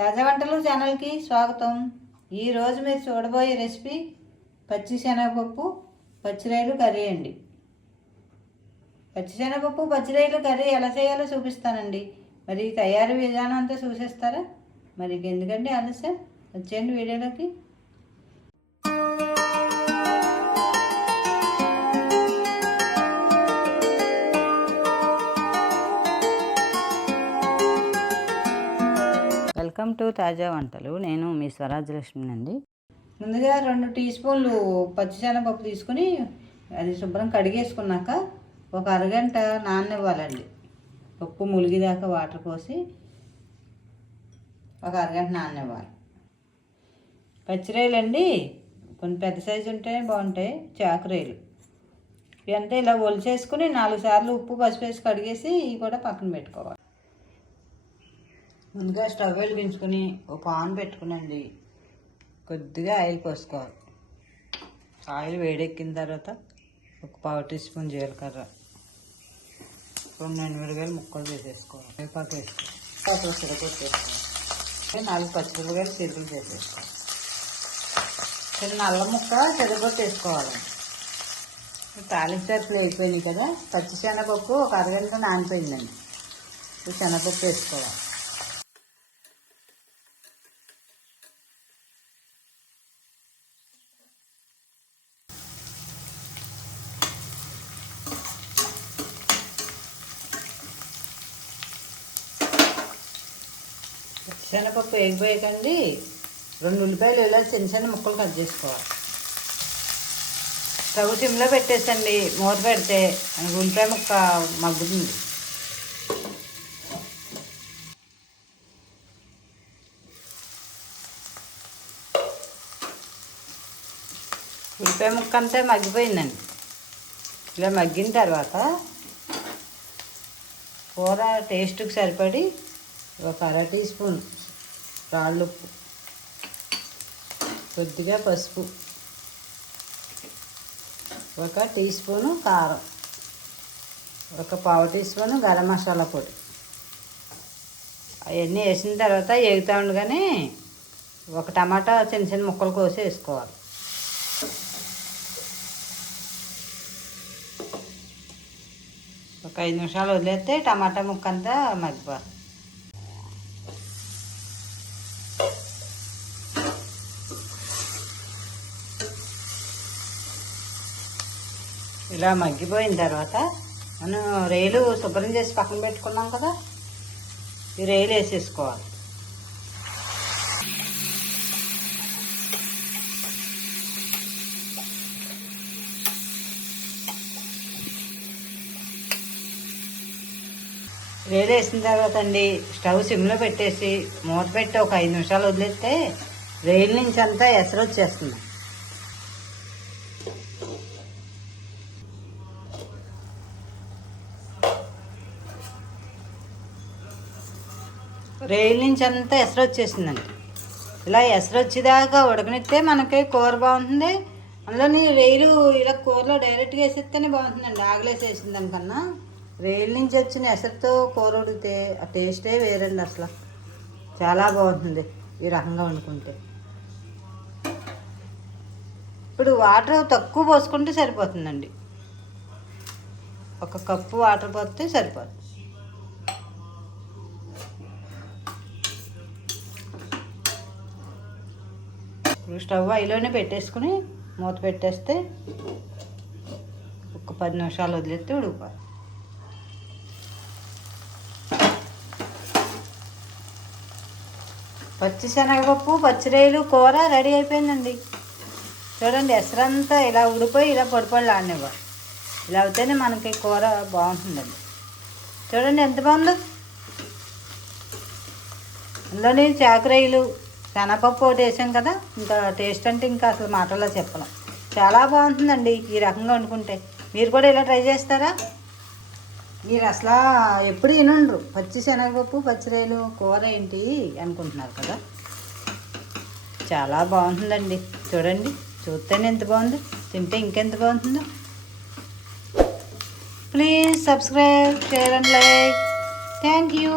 తాజా వంటలు ఛానల్కి స్వాగతం. ఈరోజు మీరు చూడబోయే రెసిపీ పచ్చి శనగపప్పు పచ్చిరాయలు కర్రీ అండి. పచ్చిశనగపప్పు పచ్చిరాయలు కర్రీ ఎలా చేయాలో చూపిస్తానండి. మరి తయారీ విధానం అంతా చూసేస్తారా? మరి ఎందుకండి ఆలస్యం? వచ్చేయండి వీడియోలోకి. వెల్కమ్ టు తాజా వంటలు. నేను మీ స్వరాజ్యలక్ష్మి అండి ముందుగా రెండు టీ స్పూన్లు పచ్చిశనగపప్పు తీసుకుని అది శుభ్రం కడిగేసుకున్నాక ఒక అరగంట నాననివ్వాలండి. పప్పు ములిగిదాకా వాటర్ పోసి ఒక అరగంట నాననివ్వాలి. పచ్చిరాయలు అండి కొన్ని పెద్ద సైజు ఉంటే బాగుంటాయి చాకురాయలు. ఇవంతా ఇలా ఒలిచేసుకుని నాలుగు సార్లు ఉప్పు పసుపు వేసి కడిగేసి ఇవి కూడా పక్కన పెట్టుకోవాలి. ముందుగా స్టవ్ వెలిగించుకొని ఒక పాన్ పెట్టుకునండి. కొద్దిగా ఆయిల్ పోసుకోవాలి. ఆయిల్ వేడెక్కిన తర్వాత ఒక పావు టీ స్పూన్ జీలకర్ర రెండు ఎండుమిరగాయలు ముక్కలు చేసేసుకోవాలి. వేపాకు వేసుకోవాలి. పాకు సిరగొట్టేసుకోవాలి నాలుగు పచ్చిమిరపకాయలు చిరుకులు చేసేసుకోవాలి. చిన్న అల్లం ముక్క చెదగొట్టేసుకోవాలి తాలింపు అయిపోయినాయి కదా. పచ్చి శనగపప్పు ఒక అరగంట నానిపోయిందండి. శనగపప్పు వేసుకోవాలి. శనగపప్పు వేగిపోయాకండి రెండు ఉల్లిపాయలు ఇలా చిన్న చిన్న ముక్కలు కట్ చేసుకోవాలి. స్టవ్ సిమ్లో పెట్టేసండి. మూత పెడితే మనకు ఉల్లిపాయ ముక్క మగ్గుతుంది. ఉల్లిపాయ ముక్క అంతా మగ్గిపోయిందండి. ఇలా మగ్గిన తర్వాత కూర టేస్ట్కి సరిపడి ఒక అర టీ స్పూన్ రాళ్ళుప్పు కొద్దిగా పసుపు. ఒక టీ స్పూను కారం. ఒక పావు టీ స్పూను గరం మసాలా పొడి. అవన్నీ వేసిన తర్వాత ఎగుతూ ఉండగానే ఒక టమాటా చిన్న చిన్న ముక్కలు కోసి వేసుకోవాలి. ఒక ఐదు నిమిషాలు వదిలేస్తే టమాటా ముక్క అంతా మగ్గిపోతుంది. ఇలా మగ్గిపోయిన తర్వాత మనం రైలు శుభ్రం చేసి పక్కన పెట్టుకున్నాం కదా ఈ రైలు వేసేసుకోవాలి. రైలు వేసిన తర్వాత అండి స్టవ్ సిమ్లో పెట్టేసి మూత పెట్టి ఒక ఐదు నిమిషాలు వదిలేస్తే రైలు నుంచి అంతా ఎసరు వచ్చేస్తుంది. రైలు నుంచి అంతా ఎసరు వచ్చేసిందండి ఇలా ఎసరు వచ్చేదాకా ఉడకనిస్తే మనకి కూర బాగుంటుంది. అందులోని రైలు ఇలా కూరలో డైరెక్ట్గా వేసేస్తేనే బాగుంటుందండి. ఆగలేసేసిన దానికన్నా. రైలు నుంచి వచ్చిన ఎసరుతో కూర ఉడికితే ఆ టేస్టే వేరండి అసలు. చాలా బాగుంటుంది ఈ రకంగా వండుకుంటే. ఇప్పుడు వాటర్ తక్కువ పోసుకుంటే సరిపోతుందండి. ఒక కప్పు వాటర్ పోస్తే సరిపోతుంది. ఇప్పుడు స్టవ్ అయిలోనే పెట్టేసుకుని మూత పెట్టేస్తే ఒక పది నిమిషాలు వదిలేస్తే ఉడికిపోయి పచ్చి శనగపప్పు పచ్చిరేలు కూర రెడీ అయిపోయిందండి. చూడండి ఎసరంతా ఇలా ఉడిపోయి ఇలా పొడిపళ్ళు ఆడినివ్వాలి. ఇలా అవుతేనే మనకి కూర బాగుంటుందండి. చూడండి ఎంత బాగుందో. అందులోని చాకరేయులు శనగపప్పు ఒకటి వేసాం కదా ఇంకా టేస్ట్ అంటే ఇంకా అసలు మాటల్లో చెప్పలేం. చాలా బాగుంటుందండి ఈ రకంగా వండుకుంటే. మీరు కూడా ఇలా ట్రై చేస్తారా? మీరు అసలు ఎప్పుడు వినుండ్రు? పచ్చి శనగపప్పు పచ్చిరాయలు కూర ఏంటి అనుకుంటున్నారు కదా? చాలా బాగుంటుందండి. చూడండి చూస్తేనే ఎంత బాగుంది తింటే ఇంకెంత బాగుంటుందో. Please subscribe share and like thank you